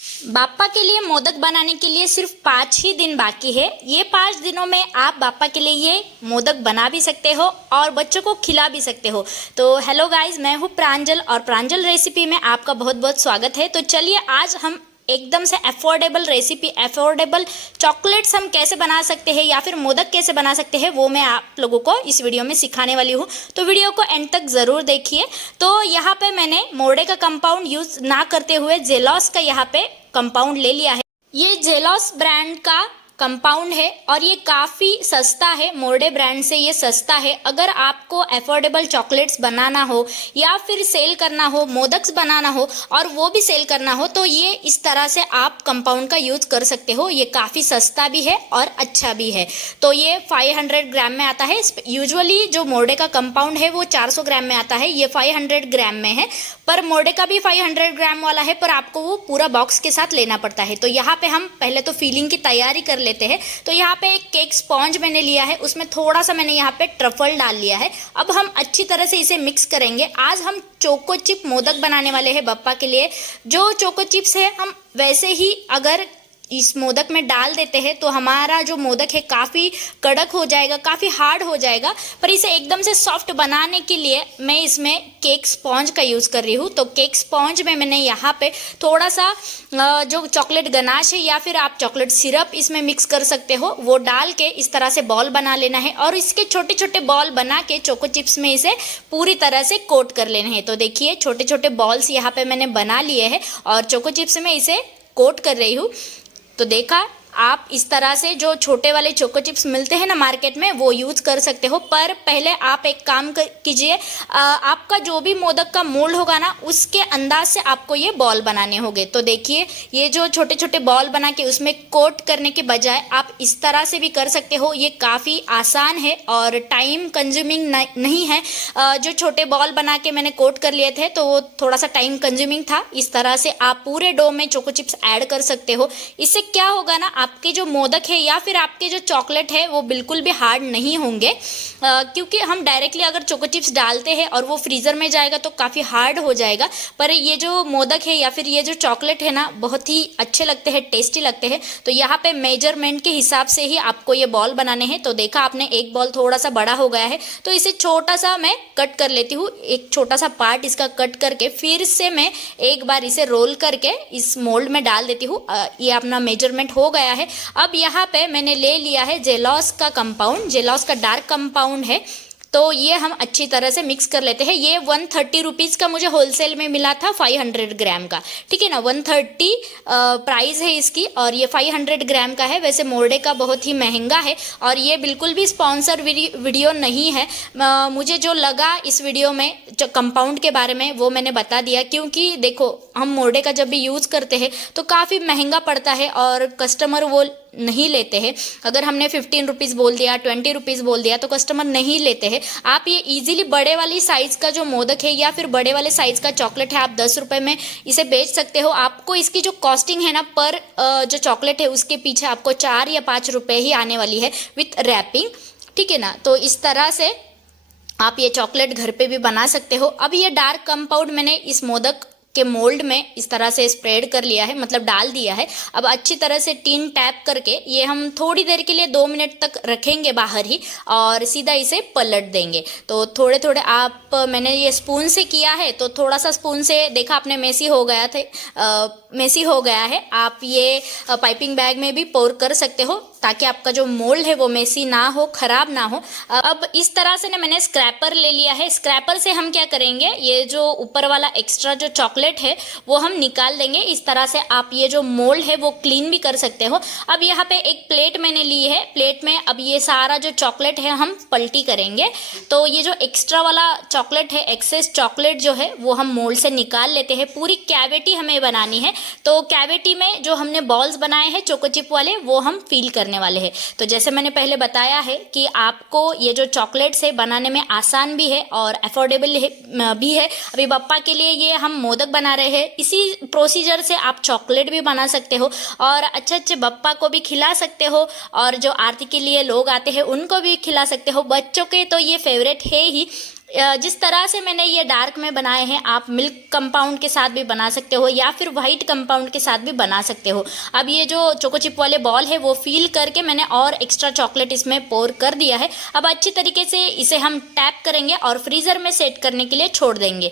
बाप्पा के लिए मोदक बनाने के लिए सिर्फ 5 ही दिन बाकी है। ये 5 दिनों में आप बाप्पा के लिए ये मोदक बना भी सकते हो और बच्चों को खिला भी सकते हो। तो हेलो गाइस, मैं हूँ प्रांजल और प्रांजल रेसिपी में आपका बहुत बहुत स्वागत है। तो चलिए आज हम एकदम से अफोर्डेबल रेसिपी, अफोर्डेबल चॉकलेट्स हम कैसे बना सकते हैं या फिर मोदक कैसे बना सकते हैं वो मैं आप लोगों को इस वीडियो में सिखाने वाली हूँ। तो वीडियो को एंड तक ज़रूर देखिए। तो यहाँ पे मैंने मोर्डे का कंपाउंड यूज़ ना करते हुए जेलॉस का यहाँ पे कंपाउंड ले लिया है। ये जेलॉस ब्रांड का कंपाउंड है और ये काफ़ी सस्ता है। मोर्डे ब्रांड से ये सस्ता है। अगर आपको अफोर्डेबल चॉकलेट्स बनाना हो या फिर सेल करना हो, मोदक्स बनाना हो और वो भी सेल करना हो तो ये इस तरह से आप कंपाउंड का यूज़ कर सकते हो। ये काफ़ी सस्ता भी है और अच्छा भी है। तो ये 500 ग्राम में आता है। यूजुअली जो मोर्डे का कंपाउंड है वो 400 ग्राम में आता है, ये 500 ग्राम में है। पर मोर्डे का भी 500 ग्राम वाला है, पर आपको वो पूरा बॉक्स के साथ लेना पड़ता है। तो यहाँ पे हम पहले तो फिलिंग की तैयारी कर लेते हैं। तो यहाँ पे एक केक स्पॉन्ज मैंने लिया है, उसमें थोड़ा सा मैंने यहाँ पे ट्रफल डाल लिया है। अब हम अच्छी तरह से इसे मिक्स करेंगे। आज हम चोको चिप मोदक बनाने वाले हैं बप्पा के लिए। जो चोको चिप्स है हम वैसे ही अगर इस मोदक में डाल देते हैं तो हमारा जो मोदक है काफ़ी कड़क हो जाएगा, काफ़ी हार्ड हो जाएगा। पर इसे एकदम से सॉफ्ट बनाने के लिए मैं इसमें केक स्पॉन्ज का यूज़ कर रही हूँ। तो केक स्पॉन्ज में मैंने यहाँ पे थोड़ा सा जो चॉकलेट गनाश है या फिर आप चॉकलेट सिरप इसमें मिक्स कर सकते हो, वो डाल के इस तरह से बॉल बना लेना है और इसके छोटे छोटे बॉल बना के चोको चिप्स में इसे पूरी तरह से कोट कर लेना है। तो देखिए छोटे छोटे बॉल्स यहाँ पे मैंने बना लिए हैं और चोको चिप्स में इसे कोट कर रही हूँ। तो देखा आप इस तरह से जो छोटे वाले चोको चिप्स मिलते हैं ना मार्केट में, वो यूज़ कर सकते हो। पर पहले आप एक काम कीजिए, आपका जो भी मोदक का मोल्ड होगा ना उसके अंदाज से आपको ये बॉल बनाने होंगे। तो देखिए ये जो छोटे छोटे बॉल बना के उसमें कोट करने के बजाय आप इस तरह से भी कर सकते हो। ये काफ़ी आसान है और टाइम कंज्यूमिंग नहीं है। जो छोटे बॉल बना के मैंने कोट कर लिए थे तो वो थोड़ा सा टाइम कंज्यूमिंग था। इस तरह से आप पूरे डो में चोको चिप्स ऐड कर सकते हो। इससे क्या होगा ना, आपके जो मोदक है या फिर आपके जो चॉकलेट है वो बिल्कुल भी हार्ड नहीं होंगे। क्योंकि हम डायरेक्टली अगर चोको चिप्स डालते हैं और वो फ्रीज़र में जाएगा तो काफ़ी हार्ड हो जाएगा। पर ये जो मोदक है या फिर ये जो चॉकलेट है ना बहुत ही अच्छे लगते हैं, टेस्टी लगते हैं। तो यहाँ पे मेजरमेंट के हिसाब से ही आपको ये बॉल बनाने हैं। तो देखा आपने एक बॉल थोड़ा सा बड़ा हो गया है तो इसे छोटा सा मैं कट कर लेती हूँ। एक छोटा सा पार्ट इसका कट करके फिर से मैं एक बार इसे रोल करके इस मोल्ड में डाल देती हूँ। ये अपना मेजरमेंट हो गया है। अब यहाँ पे मैंने ले लिया है जेलॉस का कंपाउंड, जेलॉस का डार्क कंपाउंड है। तो ये हम अच्छी तरह से मिक्स कर लेते हैं। ये 130 रुपीज़ का मुझे होलसेल में मिला था 500 ग्राम का, ठीक है ना। 130 प्राइस है इसकी और ये 500 ग्राम का है। वैसे मोर्डे का बहुत ही महंगा है और ये बिल्कुल भी स्पॉन्सर वीडियो नहीं है। मुझे जो लगा इस वीडियो में जो कंपाउंड के बारे में वो मैंने बता दिया, क्योंकि देखो हम मोर्डे का जब भी यूज़ करते हैं तो काफ़ी महंगा पड़ता है और कस्टमर वो नहीं लेते हैं। अगर हमने 15 रुपीज़ बोल दिया, 20 रुपीज़ बोल दिया तो कस्टमर नहीं लेते हैं। आप ये इजीली बड़े वाली साइज़ का जो मोदक है या फिर बड़े वाले साइज़ का चॉकलेट है आप 10 रुपये में इसे बेच सकते हो। आपको इसकी जो कॉस्टिंग है ना पर जो चॉकलेट है उसके पीछे आपको 4 या 5 रुपये ही आने वाली है विथ रैपिंग, ठीक है ना। तो इस तरह से आप ये चॉकलेट घर पे भी बना सकते हो। अब ये डार्क कंपाउंड मैंने इस मोदक के मोल्ड में इस तरह से स्प्रेड कर लिया है, मतलब डाल दिया है। अब अच्छी तरह से टिन टैप करके ये हम थोड़ी देर के लिए 2 मिनट तक रखेंगे बाहर ही और सीधा इसे पलट देंगे। तो थोड़े थोड़े आप, मैंने ये स्पून से किया है तो थोड़ा सा स्पून से देखा आपने मेसी हो गया थे, मेसी हो गया है। आप ये पाइपिंग बैग में भी पोर कर सकते हो ताकि आपका जो मोल्ड है वो मेसी ना हो, ख़राब ना हो। अब इस तरह से ना मैंने स्क्रैपर ले लिया है। स्क्रैपर से हम क्या करेंगे, ये जो ऊपर वाला एक्स्ट्रा जो चॉकलेट है वो हम निकाल देंगे। इस तरह से आप ये जो मोल्ड है वो क्लीन भी कर सकते हो। अब यहाँ पे एक प्लेट मैंने ली है, प्लेट में अब ये सारा जो चॉकलेट है हम पलटी करेंगे। तो ये जो एक्स्ट्रा वाला चॉकलेट है, एक्सेस चॉकलेट जो है वो हम मोल्ड से निकाल लेते हैं। पूरी कैविटी हमें बनानी है। तो कैविटी में जो हमने बॉल्स बनाए हैं चोको चिप वाले वो हम फिल करने वाले हैं। तो जैसे मैंने पहले बताया है कि आपको ये जो चॉकलेट्स है बनाने में आसान भी है और अफोर्डेबल भी है। अभी बप्पा के लिए ये हम मोदक बना रहे हैं, इसी प्रोसीजर से आप चॉकलेट भी बना सकते हो और अच्छे अच्छे बप्पा को भी खिला सकते हो और जो आरती के लिए लोग आते हैं उनको भी खिला सकते हो। बच्चों के तो ये फेवरेट है ही। जिस तरह से मैंने ये डार्क में बनाए हैं, आप मिल्क कंपाउंड के साथ भी बना सकते हो या फिर वाइट कंपाउंड के साथ भी बना सकते हो। अब ये जो चोको चिप वाले बॉल है वो फील करके मैंने और एक्स्ट्रा चॉकलेट इसमें पोर कर दिया है। अब अच्छी तरीके से इसे हम टैप करेंगे और फ्रीज़र में सेट करने के लिए छोड़ देंगे।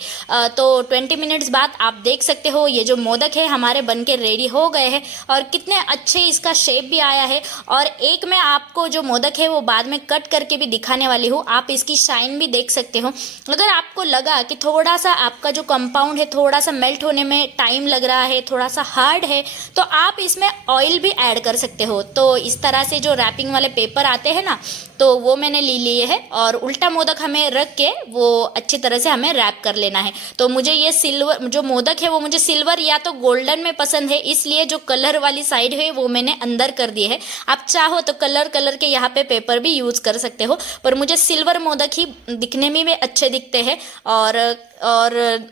तो 20 मिनट्स बाद आप देख सकते हो ये जो मोदक है हमारे बन के रेडी हो गए हैं और कितने अच्छे इसका शेप भी आया है। और एक मैं आपको जो मोदक है वो बाद में कट करके भी दिखाने वाली हूँ, आप इसकी शाइन भी देख सकते हो। अगर आपको लगा कि थोड़ा सा आपका जो कंपाउंड है थोड़ा सा मेल्ट होने में टाइम लग रहा है, थोड़ा सा हार्ड है, तो आप इसमें ऑयल भी ऐड कर सकते हो। तो इस तरह से जो रैपिंग वाले पेपर आते हैं ना, तो वो मैंने ले लिए है और उल्टा मोदक हमें रख के वो अच्छी तरह से हमें रैप कर लेना है। तो मुझे ये सिल्वर जो मोदक है वो मुझे सिल्वर या तो गोल्डन में पसंद है, इसलिए जो कलर वाली साइड है वो मैंने अंदर कर दी है। आप चाहो तो कलर के यहाँ पे पेपर भी यूज़ कर सकते हो, पर मुझे सिल्वर मोदक ही दिखने में भी अच्छे दिखते हैं और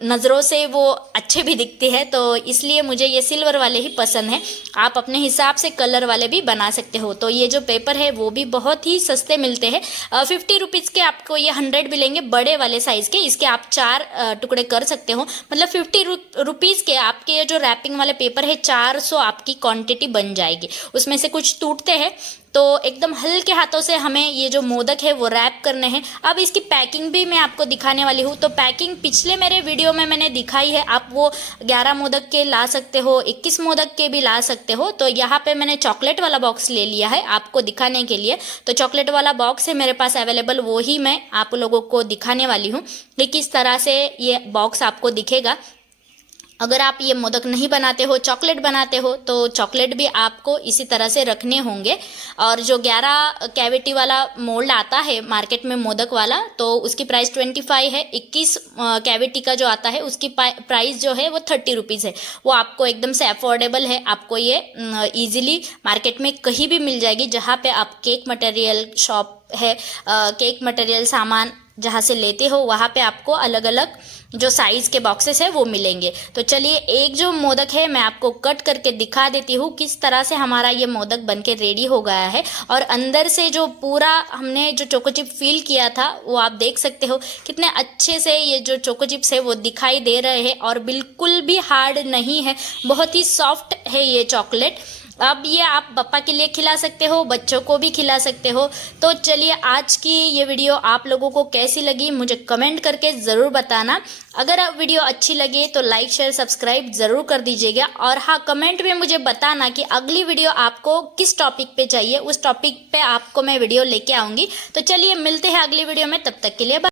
नज़रों से वो अच्छे भी दिखते हैं, तो इसलिए मुझे ये सिल्वर वाले ही पसंद है। आप अपने हिसाब से कलर वाले भी बना सकते हो। तो ये जो पेपर है वो भी बहुत ही सस्ते मिलते हैं। 50 रुपीज़ के आपको ये 100 मिलेंगे बड़े वाले साइज़ के। इसके आप 4 टुकड़े कर सकते हो, मतलब 50 रुपीज़ के आपके जो रैपिंग वाले पेपर है 400 आपकी क्वांटिटी बन जाएगी। उसमें से कुछ टूटते हैं तो एकदम हल्के हाथों से हमें ये जो मोदक है वो रैप करने हैं। अब इसकी पैकिंग भी मैं आपको दिखाने वाली हूँ। तो पैकिंग पिछले मेरे वीडियो में मैंने दिखाई है, आप वो 11 मोदक के ला सकते हो, 21 मोदक के भी ला सकते हो। तो यहाँ पे मैंने चॉकलेट वाला बॉक्स ले लिया है आपको दिखाने के लिए। तो चॉकलेट वाला बॉक्स है मेरे पास अवेलेबल, वो ही मैं आप लोगों को दिखाने वाली हूँ कि किस तरह से ये बॉक्स आपको दिखेगा। अगर आप ये मोदक नहीं बनाते हो, चॉकलेट बनाते हो, तो चॉकलेट भी आपको इसी तरह से रखने होंगे। और जो 11 कैविटी वाला मोल्ड आता है मार्केट में मोदक वाला, तो उसकी प्राइस 25 है। 21 कैविटी का जो आता है उसकी प्राइस जो है वो 30 रुपीज़ है। वो आपको एकदम से अफोर्डेबल है। आपको ये ईजिली मार्केट में कहीं भी मिल जाएगी, जहाँ पे आप केक मटेरियल शॉप है, केक मटेरियल सामान जहाँ से लेते हो वहाँ पे आपको अलग अलग जो साइज़ के बॉक्सेस है वो मिलेंगे। तो चलिए एक जो मोदक है मैं आपको कट करके दिखा देती हूँ किस तरह से हमारा ये मोदक बनके रेडी हो गया है। और अंदर से जो पूरा हमने जो चोको चिप फील किया था वो आप देख सकते हो कितने अच्छे से ये जो चोको चिप्स है वो दिखाई दे रहे हैं और बिल्कुल भी हार्ड नहीं है, बहुत ही सॉफ्ट है ये चॉकलेट। अब ये आप पापा के लिए खिला सकते हो, बच्चों को भी खिला सकते हो। तो चलिए आज की ये वीडियो आप लोगों को कैसी लगी मुझे कमेंट करके ज़रूर बताना। अगर वीडियो अच्छी लगे तो लाइक शेयर सब्सक्राइब ज़रूर कर दीजिएगा। और हाँ, कमेंट में मुझे बताना कि अगली वीडियो आपको किस टॉपिक पे चाहिए, उस टॉपिक पे आपको मैं वीडियो लेके आऊँगी। तो चलिए मिलते हैं अगली वीडियो में, तब तक के लिए बाय।